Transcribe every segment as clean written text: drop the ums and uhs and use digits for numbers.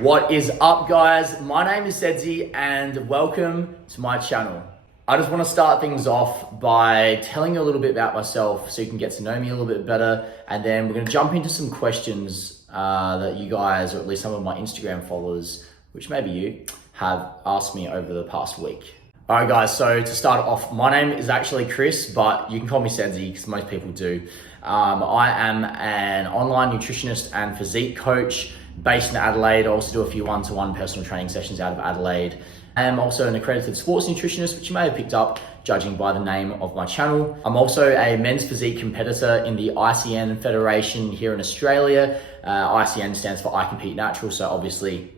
What is up, guys? My name is Sedsy and welcome to my channel. I just want to start things off by telling you a little bit about myself so you can get to know me a little bit better, and then we're going to jump into some questions that you guys, or at least some of my Instagram followers, which maybe you, have asked me over the past week. All right, guys, so to start off, my name is actually Chris, but you can call me Sedsy because most people do. I am an online nutritionist and physique coach based in Adelaide. I also do a few one-to-one personal training sessions out of Adelaide. I am also an accredited sports nutritionist, which you may have picked up judging by the name of my channel. I'm also a men's physique competitor in the ICN Federation here in Australia. ICN stands for I Compete Natural, so obviously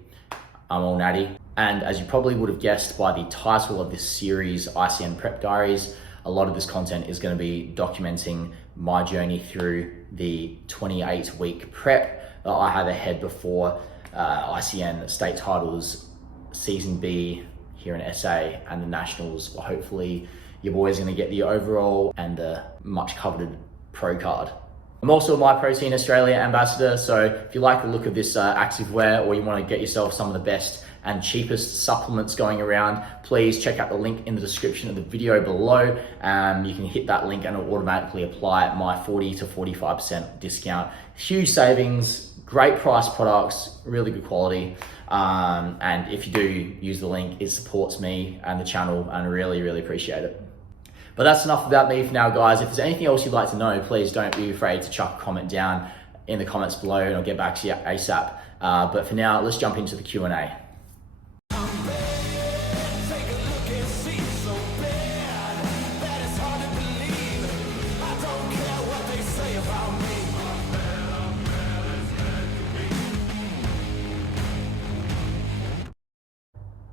I'm all natty. And as you probably would have guessed by the title of this series, ICN Prep Diaries, a lot of this content is going to be documenting my journey through the 28-week prep that I have ahead before ICN state titles, Season B here in SA, and the Nationals. Well, hopefully your boy's going to get the overall and the much coveted pro card. I'm also a My Protein Australia ambassador, so if you like the look of this activewear, or you want to get yourself some of the best and cheapest supplements going around, please check out the link in the description of the video below. You can hit that link and it'll automatically apply my 40 to 45% discount. Huge savings, great price products, really good quality. And if you do use the link, it supports me and the channel, and I really, really appreciate it. But that's enough about me for now, guys. If there's anything else you'd like to know, please don't be afraid to chuck a comment down in the comments below and I'll get back to you ASAP. But for now, let's jump into the Q&A.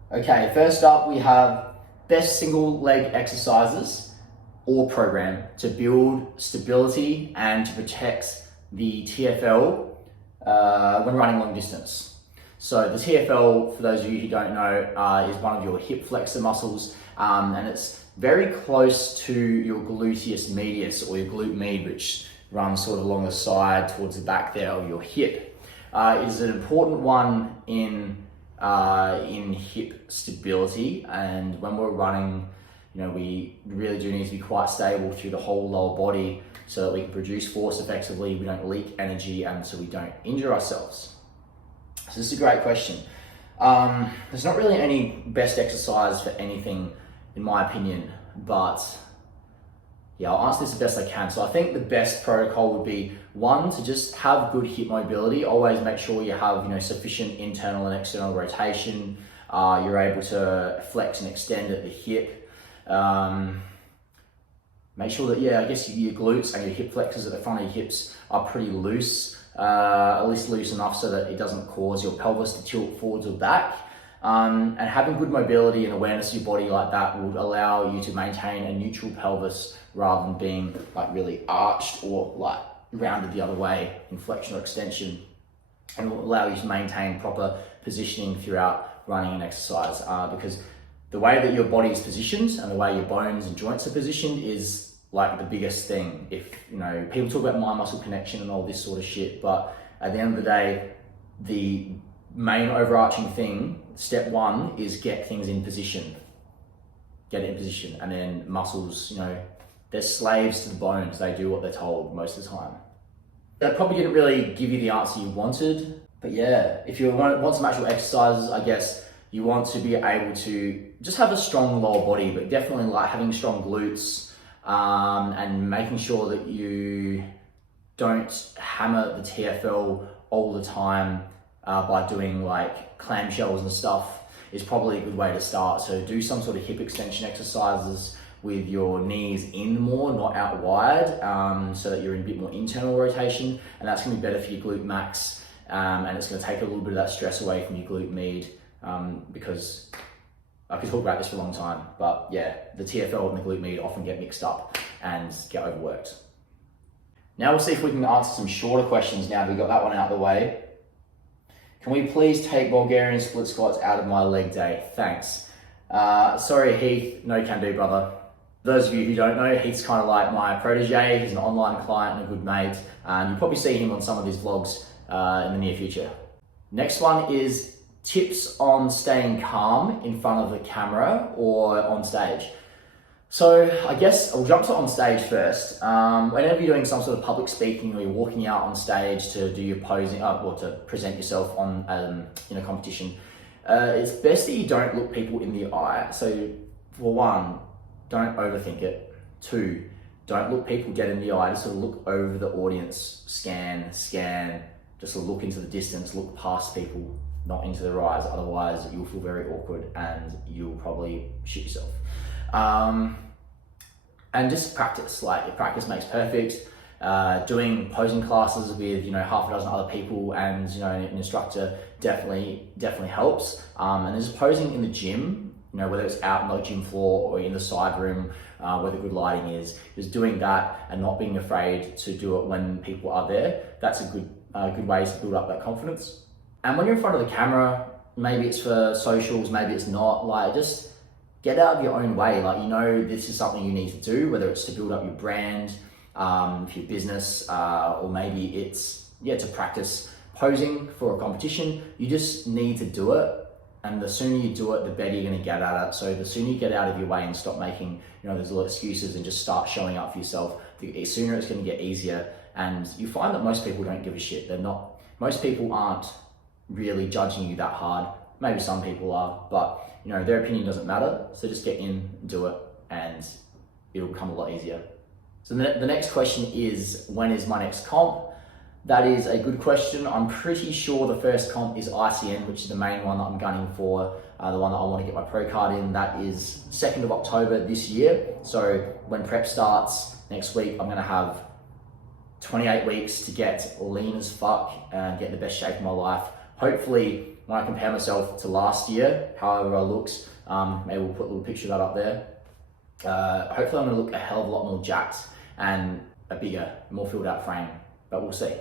Okay, first up we have best single leg exercises or program to build stability and to protect the TFL when running long distance. So the TFL, for those of you who don't know, is one of your hip flexor muscles, and it's very close to your gluteus medius or your glute med, which runs sort of along the side towards the back there of your hip. It is an important one in hip stability, and when we're running, we really do need to be quite stable through the whole lower body so that we can produce force effectively, we don't leak energy, and so we don't injure ourselves. So this is a great question. There's not really any best exercise for anything in my opinion, but yeah, I'll answer this the best I can. So I think the best protocol would be, one, to just have good hip mobility. Always make sure you have sufficient internal and external rotation. You're able to flex and extend at the hip. Make sure that, I guess your glutes and your hip flexors at the front of your hips are pretty loose, at least loose enough so that it doesn't cause your pelvis to tilt forwards or back. And having good mobility and awareness of your body like that would allow you to maintain a neutral pelvis rather than being like really arched or like rounded the other way in flexion or extension, and will allow you to maintain proper positioning throughout running and exercise, because the way that your body is positioned and the way your bones and joints are positioned is like the biggest thing. If people talk about mind muscle connection and all this sort of shit, but at the end of the day, the main overarching thing, step one, is get things in position. Get it in position, and then muscles, they're slaves to the bones. They do what they're told most of the time. That probably didn't really give you the answer you wanted, but yeah, if you want some actual exercises, I guess you want to be able to just have a strong lower body, but definitely like having strong glutes, and making sure that you don't hammer the TFL all the time by doing like clamshells and stuff is probably a good way to start. So do some sort of hip extension exercises with your knees in more, not out wide, so that you're in a bit more internal rotation, and that's going to be better for your glute max, and it's going to take a little bit of that stress away from your glute med, because I could talk about this for a long time, but yeah, the TFL and the glute med often get mixed up and get overworked. Now we'll see if we can answer some shorter questions now that we've got that one out of the way. Can we please take Bulgarian split squats out of my leg day? Thanks. Sorry, Heath, no can do, brother. For those of you who don't know, Heath's kind of like my protege. He's an online client and a good mate. You'll probably see him on some of his vlogs in the near future. Next one is tips on staying calm in front of the camera or on stage. So I guess I'll jump to on stage first. Whenever you're doing some sort of public speaking or you're walking out on stage to do your posing or to present yourself on in a competition, it's best that you don't look people in the eye. So for one, don't overthink it. Two, don't look people dead in the eye. Just sort of look over the audience, scan, just sort of look into the distance, look past people, not into their eyes. Otherwise, you'll feel very awkward and you'll probably shit yourself. And just practice, like practice makes perfect. Doing posing classes with, half a dozen other people and, an instructor definitely helps. And there's posing in the gym, whether it's out on the gym floor or in the side room, where the good lighting is doing that and not being afraid to do it when people are there. That's a good way to build up that confidence. And when you're in front of the camera, maybe it's for socials, maybe it's not, just get out of your own way. This is something you need to do, whether it's to build up your brand, for your business, or maybe it's, to practice posing for a competition. You just need to do it. And the sooner you do it, the better you're going to get at it. So the sooner you get out of your way and stop making, those little excuses and just start showing up for yourself, the sooner it's going to get easier. And you find that most people don't give a shit. Most people aren't really judging you that hard. Maybe some people are, but their opinion doesn't matter. So just get in, do it, and it'll become a lot easier. So the next question is, when is my next comp? That is a good question. I'm pretty sure the first comp is ICN, which is the main one that I'm gunning for, the one that I want to get my pro card in. That is 2nd of October this year. So when prep starts next week, I'm going to have 28 weeks to get lean as fuck and get the best shape of my life. Hopefully, when I compare myself to last year, however I looked, maybe we'll put a little picture of that up there. Hopefully I'm going to look a hell of a lot more jacked and a bigger, more filled out frame, but we'll see.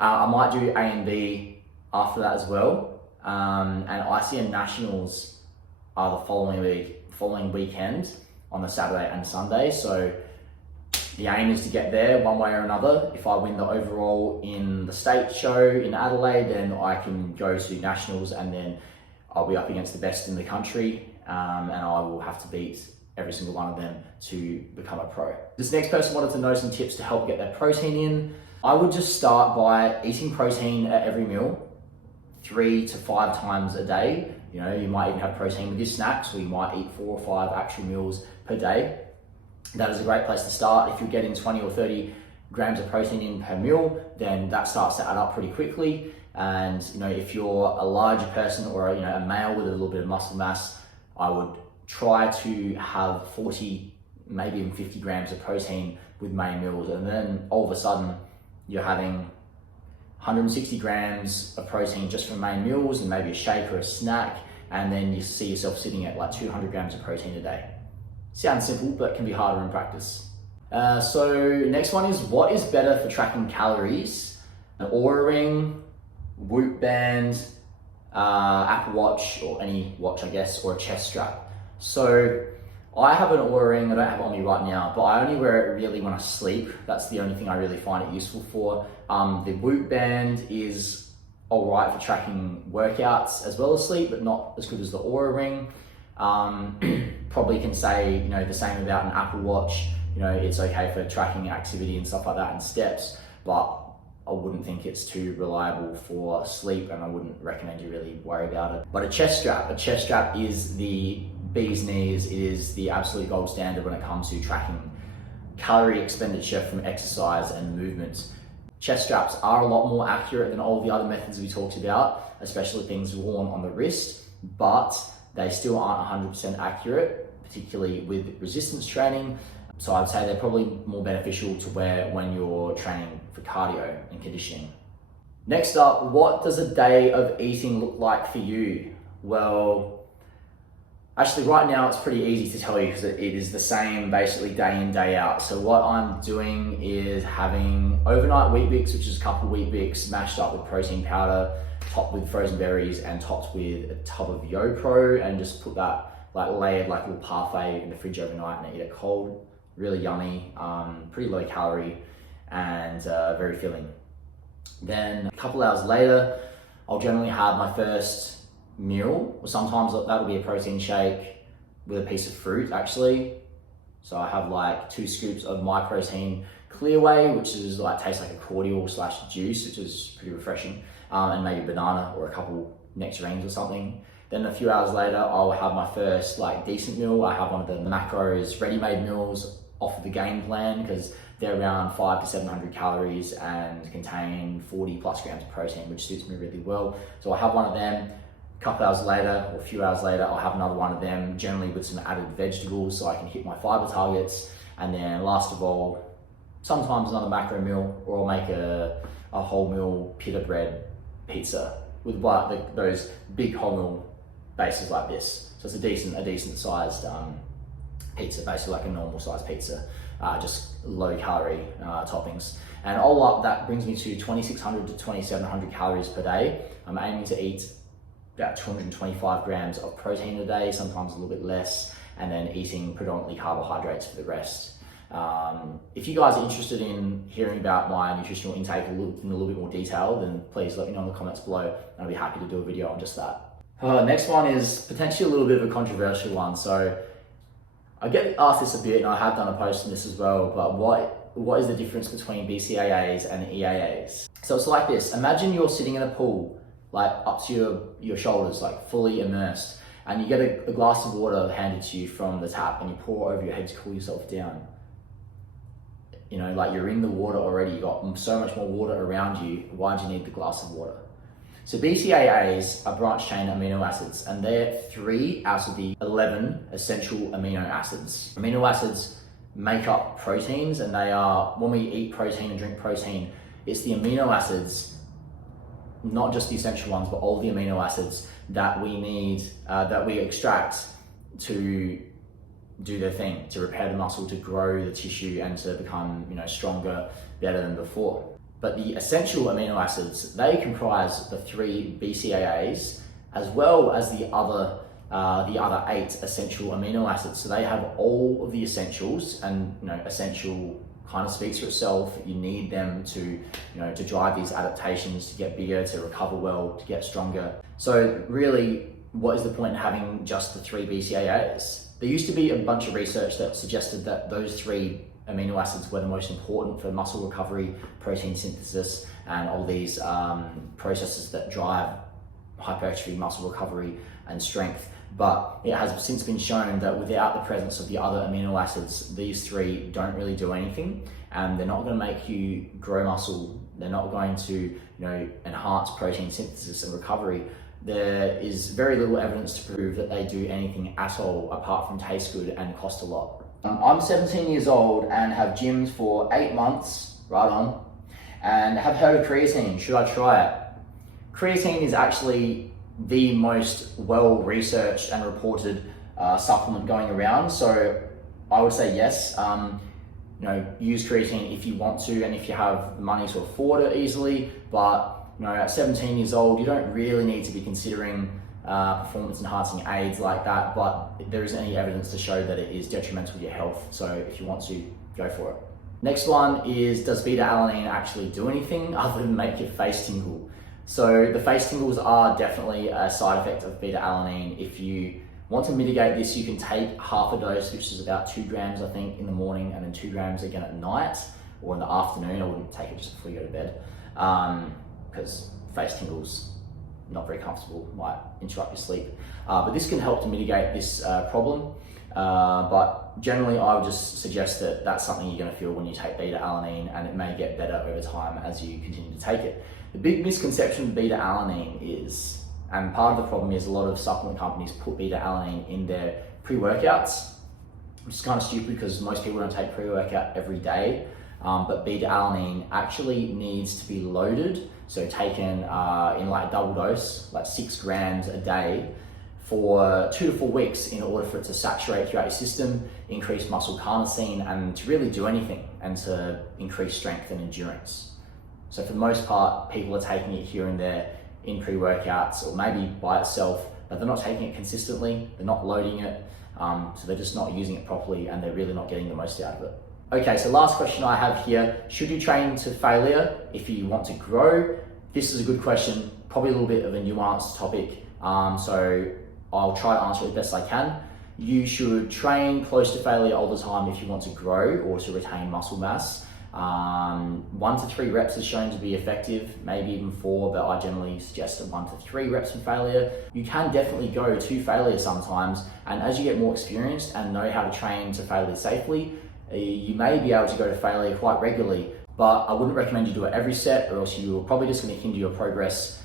I might do A and B after that as well. And ICN Nationals are the following weekend on the Saturday and Sunday. So the aim is to get there one way or another. If I win the overall in the state show in Adelaide, then I can go to Nationals and then I'll be up against the best in the country, and I will have to beat every single one of them to become a pro. This next person wanted to know some tips to help get their protein in. I would just start by eating protein at every meal, 3 to 5 times a day. You might even have protein with your snacks, or you might eat 4 or 5 actual meals per day. That is a great place to start. If you're getting 20 or 30 grams of protein in per meal, then that starts to add up pretty quickly. And if you're a larger person or a male with a little bit of muscle mass, I would try to have 40, maybe even 50 grams of protein with main meals. And then all of a sudden you're having 160 grams of protein just from main meals and maybe a shake or a snack. And then you see yourself sitting at 200 grams of protein a day. Sounds simple, but can be harder in practice. So next one is, what is better for tracking calories? An Oura Ring, Whoop Band, Apple Watch, or any watch, I guess, or a chest strap. So I have an Oura Ring, I don't have it on me right now, but I only wear it really when I sleep. That's the only thing I really find it useful for. The Whoop Band is all right for tracking workouts as well as sleep, but not as good as the Oura Ring. Probably can say, the same about an Apple Watch. It's okay for tracking activity and stuff like that and steps, but I wouldn't think it's too reliable for sleep, and I wouldn't recommend you really worry about it. But a chest strap is the bee's knees. It is the absolute gold standard when it comes to tracking calorie expenditure from exercise and movement. Chest straps are a lot more accurate than all the other methods we talked about, especially things worn on the wrist, but they still aren't 100% accurate, particularly with resistance training. So I'd say they're probably more beneficial to wear when you're training for cardio and conditioning. Next up, what does a day of eating look like for you? Well, actually right now it's pretty easy to tell you because it is the same basically day in, day out. So what I'm doing is having overnight Wheat Bix, which is a couple of Wheat Bix mashed up with protein powder, topped with frozen berries and topped with a tub of YoPro, and just put that layered little parfait in the fridge overnight and eat it cold. Really yummy, pretty low calorie and very filling. Then a couple hours later, I'll generally have my first meal, or sometimes that'll be a protein shake with a piece of fruit actually. So I have like 2 scoops of my protein clear whey, which is like tastes like a cordial / juice, which is pretty refreshing, and maybe banana or a couple nectarines or something. Then a few hours later, I'll have my first like decent meal. I have one of the Macros ready-made meals off of the game plan, because they're around 500 to 700 calories and contain 40 plus grams of protein, which suits me really well. So I have one of them. A couple hours later, or a few hours later, I'll have another one of them, generally with some added vegetables so I can hit my fiber targets. And then last of all, sometimes another macro meal, or I'll make a whole meal pita bread pizza with those big whole meal bases like this. So it's a decent sized pizza, basically like a normal sized pizza, just low calorie toppings. And all up, that brings me to 2,600 to 2,700 calories per day. I'm aiming to eat about 225 grams of protein a day, sometimes a little bit less, and then eating predominantly carbohydrates for the rest. If you guys are interested in hearing about my nutritional intake in a little bit more detail, then please let me know in the comments below, and I'll be happy to do a video on just that. Next one is potentially a little bit of a controversial one. So I get asked this a bit, and I have done a post on this as well, but what is the difference between BCAAs and EAAs? So it's like this: imagine you're sitting in a pool, like up to your shoulders, like fully immersed, and you get a glass of water handed to you from the tap, and you pour over your head to cool yourself down. You know, like you're in the water already, you've got so much more water around you, why do you need the glass of water? So BCAAs are branched chain amino acids, and they're 3 out of the 11 essential amino acids. Amino acids make up proteins, and they are, when we eat protein and drink protein, it's the amino acids, not just the essential ones, but all the amino acids that we need, that we extract to do their thing, to repair the muscle, to grow the tissue, and to become, stronger, better than before. But the essential amino acids, they comprise the 3 BCAAs, as well as the other 8 essential amino acids. So they have all of the essentials, and essential kind of speaks for itself. You need them to drive these adaptations, to get bigger, to recover well, to get stronger. So really, what is the point in having just the 3 BCAAs? There used to be a bunch of research that suggested that those 3 amino acids were the most important for muscle recovery, protein synthesis, and all these processes that drive hypertrophy, muscle recovery, and strength. But it has since been shown that without the presence of the other amino acids, these 3 don't really do anything, and they're not going to make you grow muscle. They're not going to, enhance protein synthesis and recovery. There is very little evidence to prove that they do anything at all, apart from taste good and cost a lot. I'm 17 years old and have gymmed for 8 months, right on, and have heard of creatine. Should I try it? Creatine is actually the most well-researched and reported supplement going around, so I would say yes. Use creatine if you want to, and if you have the money to afford it easily, but at 17 years old, you don't really need to be considering performance enhancing aids like that, but there isn't any evidence to show that it is detrimental to your health. So if you want to, go for it. Next one is, does beta-alanine actually do anything other than make your face tingle? So the face tingles are definitely a side effect of beta-alanine. If you want to mitigate this, you can take half a dose, which is about 2 grams, I think, in the morning, and then 2 grams again at night or in the afternoon. I wouldn't take it just before you go to bed, because face tingles, not very comfortable, might interrupt your sleep. But this can help to mitigate this problem. But generally, I would just suggest that that's something you're going to feel when you take beta-alanine, and it may get better over time as you continue to take it. The big misconception with beta-alanine is, and part of the problem is, a lot of supplement companies put beta-alanine in their pre-workouts, which is kind of stupid because most people don't take pre-workout every day. But beta-alanine actually needs to be loaded, so taken in like a double dose, like 6 grams a day for 2 to 4 weeks in order for it to saturate throughout your system, increase muscle carnosine, and to really do anything, and to increase strength and endurance. So for the most part, people are taking it here and there in pre-workouts, or maybe by itself, but they're not taking it consistently, they're not loading it, so they're just not using it properly, and they're really not getting the most out of it. Okay, so last question I have here, should you train to failure if you want to grow? This is a good question, probably a little bit of a nuanced topic, So I'll try to answer it as best I can. You should train close to failure all the time if you want to grow or to retain muscle mass. 1 to 3 reps is shown to be effective, maybe even 4, but I generally suggest 1 to 3 reps from failure. You can definitely go to failure sometimes, and as you get more experienced and know how to train to failure safely, you may be able to go to failure quite regularly, but I wouldn't recommend you do it every set, or else you're probably just going to hinder your progress,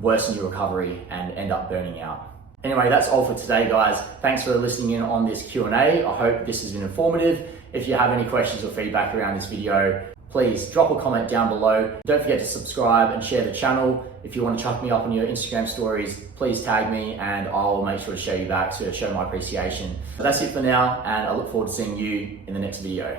worsen your recovery, and end up burning out. Anyway, that's all for today, guys. Thanks for listening in on this Q&A. I hope this has been informative. If you have any questions or feedback around this video, please drop a comment down below. Don't forget to subscribe and share the channel. If you want to chuck me up on your Instagram stories, please tag me and I'll make sure to show you back to show my appreciation. But that's it for now, and I look forward to seeing you in the next video.